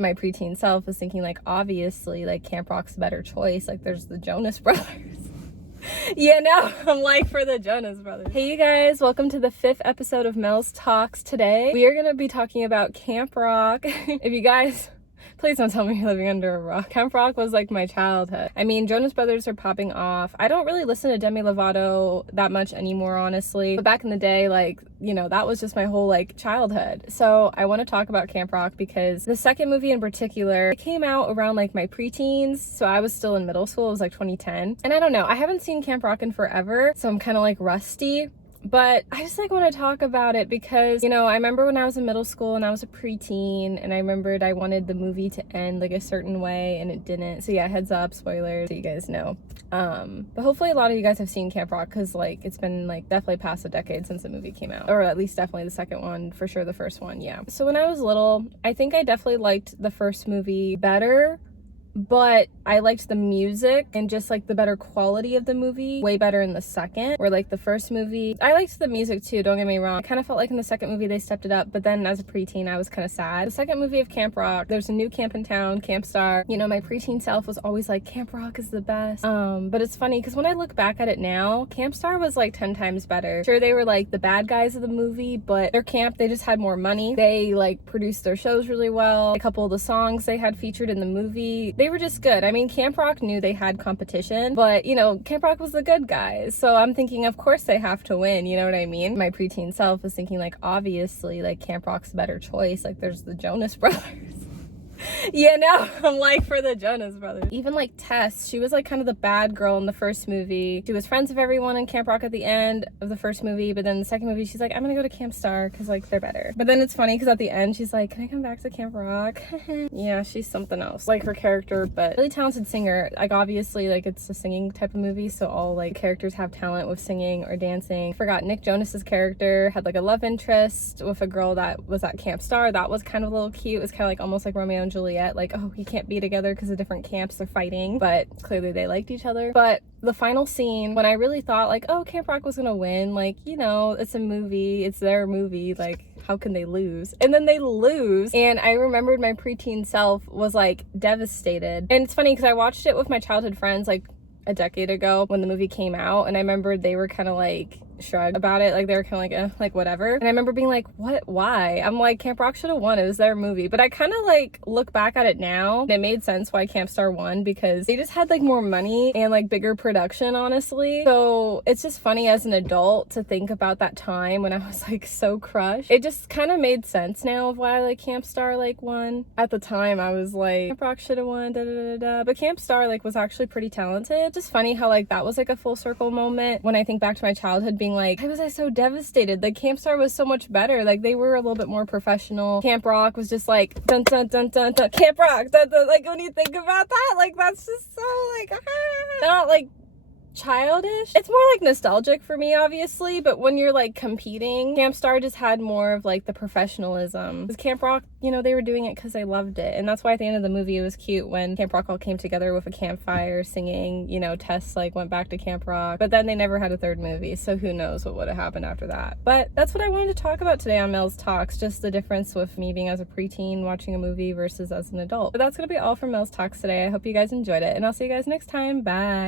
My preteen self was thinking, like, obviously, like, Camp Rock's a better choice. Like, there's the Jonas Brothers. Yeah, no, I'm like for the Jonas Brothers. Hey, you guys, welcome to the 5th episode of Mels Talks. Today, we are going to be talking about Camp Rock. If you guys... Please don't tell me you're living under a rock. Camp Rock was like my childhood. I mean, Jonas Brothers are popping off. I don't really listen to Demi Lovato that much anymore, honestly. But back in the day, like, you know, that was just my whole like childhood. So I want to talk about Camp Rock because the second movie in particular, it came out around like my preteens. So I was still in middle school. It was like 2010. And I don't know, I haven't seen Camp Rock in forever. So I'm kind of like rusty. But I just like want to talk about it because, you know, I remember when I was in middle school and I was a preteen and I remembered I wanted the movie to end like a certain way and it didn't. So yeah, heads up, spoilers, so you guys know. But hopefully a lot of you guys have seen Camp Rock because like it's been like definitely past a decade since the movie came out, or at least definitely the second one, for sure the first one, yeah. So when I was little, I think I definitely liked the first movie better. But I liked the music and just like the better quality of the movie way better in the second. Where like the first movie, I liked the music too, don't get me wrong. I kind of felt like in the second movie they stepped it up, but then as a preteen I was kind of sad. The second movie of Camp Rock, there's a new camp in town, Camp Star. You know, my preteen self was always like, Camp Rock is the best. But it's funny because when I look back at it now, Camp Star was like 10 times better. Sure, they were like the bad guys of the movie, but their camp, they just had more money. They like produced their shows really well. A couple of the songs they had featured in the movie, they were just good. I mean, Camp Rock knew they had competition, but you know, Camp Rock was the good guys. So I'm thinking, of course they have to win, you know what I mean? My preteen self was thinking like, obviously, like Camp Rock's a better choice. Like there's the Jonas Brothers. Yeah, no, I'm like for the Jonas Brothers. Even like Tess, she was like kind of the bad girl in the first movie. She was friends with everyone in Camp Rock at the end of the first movie, but then the second movie she's like, I'm gonna go to Camp Star because like they're better. But then it's funny because at the end she's like, can I come back to Camp Rock? Yeah, she's something else. Like her character, but really talented singer. Like obviously like it's a singing type of movie, so all like characters have talent with singing or dancing. I forgot Nick Jonas's character had like a love interest with a girl that was at Camp Star. That was kind of a little cute. It was kind of like almost like Romeo and Juliet, like, oh, you can't be together because of different camps, they're fighting, but clearly they liked each other. But the final scene, when I really thought like, oh, Camp Rock was gonna win, like, you know, it's a movie, it's their movie, like how can they lose? And then they lose, and I remembered my preteen self was like devastated. And it's funny because I watched it with my childhood friends like a decade ago when the movie came out, and I remember they were kind of like shrugged about it, like they were kind of like whatever. And I remember being like, what, why? I'm like, Camp Rock should have won, it was their movie. But I kind of like look back at it now and it made sense why Camp Star won, because they just had like more money and like bigger production, honestly. So it's just funny as an adult to think about that time when I was like so crushed. It just kind of made sense now of why like Camp Star like won. At the time I was like, Camp Rock should have won, da da da da. But Camp Star like was actually pretty talented. It's just funny how like that was like a full circle moment when I think back to my childhood being like, why was I so devastated? Like Camp Star was so much better. Like they were a little bit more professional. Camp Rock was just like dun dun dun dun dun. Camp Rock dun, dun. Like when you think about that, like that's just so like not like childish. It's more like nostalgic for me, obviously, but when you're like competing, Camp Star just had more of like the professionalism. Because Camp Rock, you know, they were doing it because they loved it. And that's why at the end of the movie it was cute when Camp Rock all came together with a campfire singing, you know, Tess like went back to Camp Rock, but then they never had a third movie, so who knows what would have happened after that. But that's what I wanted to talk about today on Mels Talks, just the difference with me being as a preteen watching a movie versus as an adult. But that's gonna be all from Mels Talks today. I hope you guys enjoyed it, and I'll see you guys next time. Bye.